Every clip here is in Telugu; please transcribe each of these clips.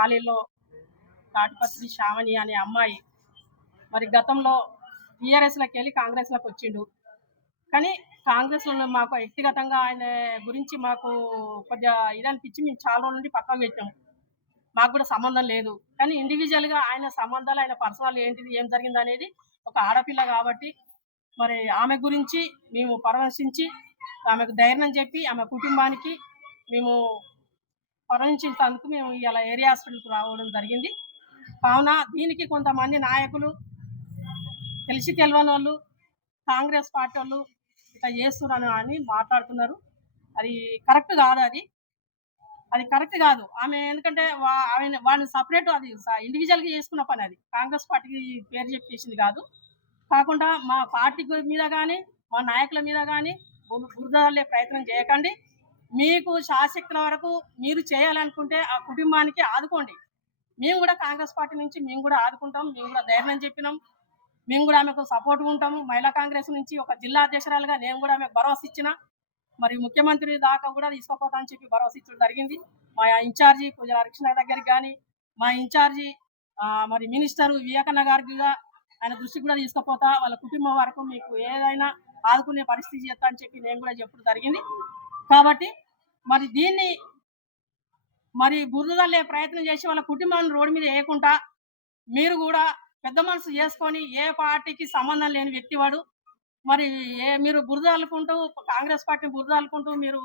కాలేజీలో తాటిపత్రి శ్రావణి అనే అమ్మాయి మరి గతంలో టీఆర్ఎస్లోకి వెళ్ళి కాంగ్రెస్లోకి వచ్చిండు. కానీ కాంగ్రెస్లో మాకు వ్యక్తిగతంగా ఆయన గురించి మాకు కొద్దిగా ఇదనిపించి మేము చాలా రోజుల నుండి పక్కకు పెట్టాము. మాకు కూడా సంబంధం లేదు. కానీ ఇండివిజువల్గా ఆయన సంబంధాలు, ఆయన పర్సనల్ ఏంటిది, ఏం జరిగింది అనేది ఒక ఆడపిల్ల కాబట్టి మరి ఆమె గురించి మేము పరామర్శించి ఆమెకు ధైర్యం చెప్పి ఆమె కుటుంబానికి మేము పరామర్శించేందుకు మేము ఇలా ఏరియా హాస్పిటల్కి రావడం జరిగింది. కావున దీనికి కొంతమంది నాయకులు తెలిసి తెలియని వాళ్ళు, కాంగ్రెస్ పార్టీ వాళ్ళు ఇట్లా చేస్తున్నారు అని మాట్లాడుతున్నారు. అది కరెక్ట్ కాదు. అది కరెక్ట్ కాదు. ఆమె ఎందుకంటే వాడిని సపరేట్, అది ఇండివిజువల్గా చేసుకున్న పని. అది కాంగ్రెస్ పార్టీకి పేరు చెప్పి చేసింది కాదు. కాకుండా మా పార్టీ మీద కానీ మా నాయకుల మీద కానీ బురదలే ప్రయత్నం చేయకండి. మీకు శాశక్తుల వరకు మీరు చేయాలనుకుంటే ఆ కుటుంబానికి ఆదుకోండి. మేము కూడా కాంగ్రెస్ పార్టీ నుంచి మేము కూడా ఆదుకుంటాం. మేము కూడా ధైర్యం చెప్పినాం. మేము కూడా ఆమెకు సపోర్ట్గా ఉంటాము. మహిళా కాంగ్రెస్ నుంచి ఒక జిల్లా అధ్యక్షురాలుగా నేను కూడా ఆమెకు భరోసా ఇచ్చిన. మరి ముఖ్యమంత్రి దాకా కూడా తీసుకుపోతా అని చెప్పి భరోసా ఇచ్చడం జరిగింది. మా ఇన్ఛార్జి పూజల హరికృష్ణ దగ్గరికి కానీ, మా ఇన్ఛార్జి మరి మినిస్టర్ వివేకన్న గారికి ఆయన దృష్టికి కూడా తీసుకుపోతా, వాళ్ళ కుటుంబం వరకు మీకు ఏదైనా ఆదుకునే పరిస్థితి చేస్తా అని చెప్పి నేను కూడా చెప్పడం జరిగింది. కాబట్టి మరి దీన్ని మరి బురదలే ప్రయత్నం చేసి వాళ్ళ కుటుంబాన్ని రోడ్డు మీద వేయకుండా మీరు కూడా పెద్ద మనసు చేసుకొని, ఏ పార్టీకి సంబంధం లేని వ్యక్తి వాడు మరి మీరు బురదలుకుంటూ కాంగ్రెస్ పార్టీని బురదలుకుంటూ మీరు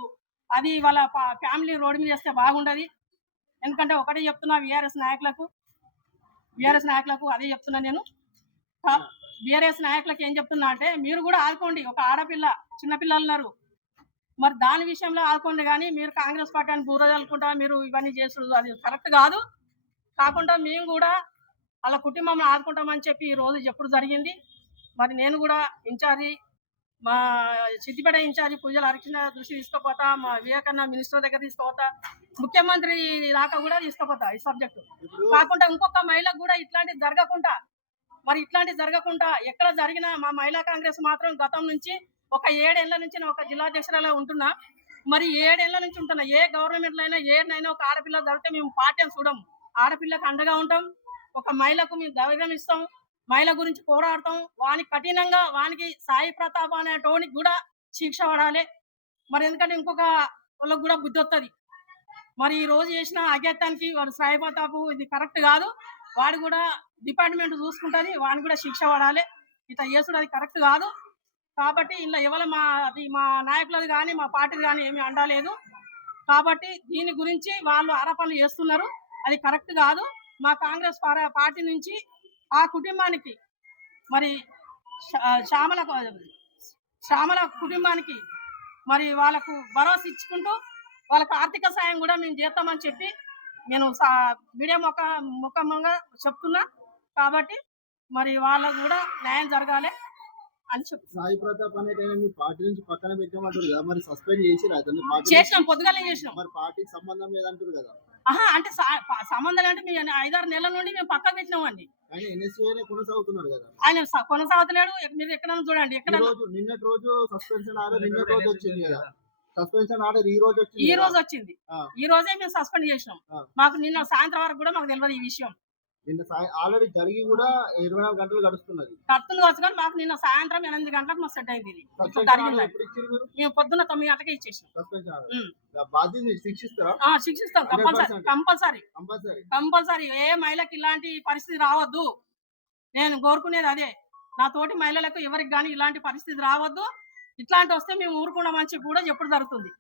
అది వాళ్ళ ఫ్యామిలీ రోడ్డు మీద చేస్తే బాగుండదు. ఎందుకంటే ఒకటే చెప్తున్నా బీఆర్ఎస్ నాయకులకు అదే చెప్తున్నా నేను. బీఆర్ఎస్ నాయకులకు ఏం చెప్తున్నా అంటే మీరు కూడా ఆదుకోండి. ఒక ఆడపిల్ల, చిన్నపిల్లలు ఉన్నారు, మరి దాని విషయంలో ఆదుకోండి. కానీ మీరు కాంగ్రెస్ పార్టీ అని బురదలుకుంటా మీరు ఇవన్నీ చేస్తున్నారు, అది కరెక్ట్ కాదు. కాకుండా మేము కూడా వాళ్ళ కుటుంబంలో ఆదుకుంటామని చెప్పి ఈ రోజు చెప్పడం జరిగింది. మరి నేను కూడా ఇన్ఛార్జి, మా సిద్దిపేట ఇన్ఛార్జి పూజల హరికృష్ణ దృష్టి తీసుకుపోతా, మా వివేకన్న మినిస్టర్ దగ్గర తీసుకుపోతా, ముఖ్యమంత్రి దాకా కూడా తీసుకుపోతా ఈ సబ్జెక్టు. కాకుండా ఇంకొక మహిళకు కూడా ఇట్లాంటివి జరగకుండా ఎక్కడ జరిగినా మా మహిళా కాంగ్రెస్ మాత్రం గతం నుంచి ఒక 7 ఏళ్ల నుంచి నేను ఒక జిల్లా అధ్యక్షురాలుగా ఉంటున్నా. మరి 7 ఏళ్ల నుంచి ఉంటున్నా. ఏ గవర్నమెంట్లో అయినా ఏదైనా ఒక ఆడపిల్ల జరిగితే మేము పార్టీ అని చూడము. ఆడపిల్లకు అండగా ఉంటాం. ఒక మహిళకు మేము ధైర్యం ఇస్తాం. మహిళ గురించి పోరాడతాం. వానికి కఠినంగా వానికి సాయి ప్రతాప్ అనే టోనికి కూడా శిక్ష పడాలి. మరి ఎందుకంటే ఇంకొక వాళ్ళకు కూడా బుద్ధి వస్తుంది. మరి ఈ రోజు చేసిన అజ్ఞాతానికి వాడు సాయి ప్రతాప్ ఇది కరెక్ట్ కాదు. వాడు కూడా డిపార్ట్మెంట్ చూసుకుంటుంది. వాడిని కూడా శిక్ష పడాలి. ఇట్లా చేసుడు అది కరెక్ట్ కాదు. కాబట్టి ఇలా ఎవరు మా నాయకులది కానీ మా పార్టీది కానీ ఏమీ అండలేదు. కాబట్టి దీని గురించి వాళ్ళు ఆరోపణలు చేస్తున్నారు. అది కరెక్ట్ కాదు. మా కాంగ్రెస్ పార్టీ నుంచి ఆ కుటుంబానికి మరి శ్యామల కుటుంబానికి మరి వాళ్ళకు భరోసా ఇచ్చుకుంటూ వాళ్ళకు ఆర్థిక సాయం కూడా మేము చేస్తామని చెప్పి నేను మీడియా ముఖంగా చెప్తున్నా. కాబట్టి మరి వాళ్ళకు కూడా న్యాయం జరగాలి అని చెప్తున్నా. సాయి ప్రతాప్ అనే మీ పార్టీ నుంచి పక్కన పెట్టమంటారు కదా, మరి సస్పెండ్ చేసినాం, పొద్దుగాలే చేసినాం. మరి పార్టీకి సంబంధం లేదంటారు కదా. అంటే సంబంధం అంటే మేము 5-6 నెలల నుండి మేము పక్క పెట్టినామండి. కొనసాగుతున్నారు కదా, ఆయన కొనసాగుతలేడు. మీరు ఎక్కడన్నా చూడండి. నిన్నటి రోజు సస్పెన్షన్ ఆర్డర్ వచ్చింది కదా, సస్పెన్షన్ ఆర్డర్ ఈ రోజు వచ్చింది. ఈ రోజే మేము సస్పెండ్ చేసినాం. మాకు నిన్న సాయంత్రం వరకు కూడా మాకు తెలియదు ఈ విషయం. నిన్న ఆల్రెడీ జరిగి కూడా 24 గంటలు గడుస్తున్నది. కానీ మాకు నిన్న సాయంత్రం 8 గంటలకు మాకు సెట్ అయింది. మేము పొద్దున్న 9 గంటలకే ఇచ్చేసాం. శిక్షిస్తాం కంపల్సరీ. ఏ మహిళకి ఇలాంటి పరిస్థితి రావద్దు. నేను కోరుకునేది అదే. నా తోటి మహిళలకు ఎవరికి కానీ ఇలాంటి పరిస్థితి రావద్దు. ఇట్లాంటి వస్తే మేము ఊరుకున్నామని చెప్పి కూడా ఎప్పుడు జరుగుతుంది.